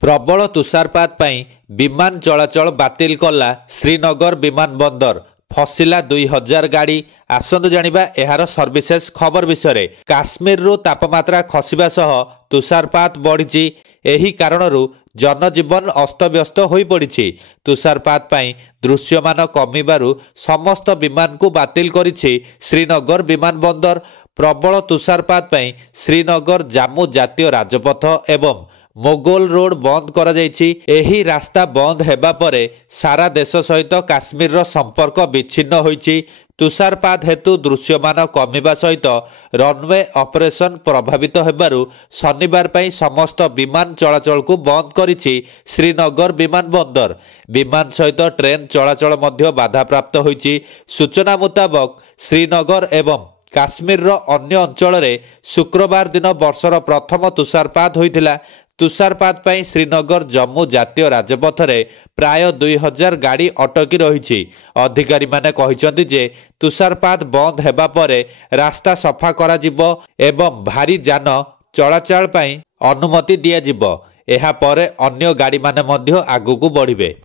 प्रबल तुषारपात पई विमान चलाचल बातिल कला श्रीनगर विमान बंदर फसिला 2000 गाड़ी। आसंतु जानिबा एहार सर्विसेस खबर विषय। काश्मीर रु तापमात्रा खसिबा सह तुषारपात बढ़ी। एही कारणरू जनजीवन अस्तव्यस्त होई पड़िछि। तुषारपात पई दृश्यमान कमिबारु समस्त विमान को बातिल करिछि श्रीनगर विमान बंदर। प्रबल तुषारपात पई श्रीनगर जम्मू जातीय राजपथ एवं मोगोल रोड बंद करा जायछि। एही रास्ता बंद हेबा परे सारा देश सहित काश्मीर रो संपर्क विच्छिन्न होइछि। तुषारपात हेतु दृश्यमान कमिबा सहित रनवे ऑपरेशन प्रभावित हेबारु शनिवार पई समस्त विमान चलाचल को बंद करिछि श्रीनगर विमान बंदर। विमान सहित ट्रेन चलाचल मध्य बाधाप्राप्त होइछि। सूचना मुताबक श्रीनगर एवं काश्मीर रो अन्य अंचल रे शुक्रवार दिन वर्षर प्रथम तुषारपात होइथिला। तुषारपात पई श्रीनगर जम्मू जातीय राजपथ रे प्राय 2000 गाड़ी अटकी रही। अधिकारी माने कहिसंती जे तुषारपात बंद हेबा परे रास्ता सफा करा जिवो एवं भारी जान चलाचल पई अनुमति दिया जिवो। एहा परे अन्य गाड़ी माने मध्य आगु को बढ़िबे।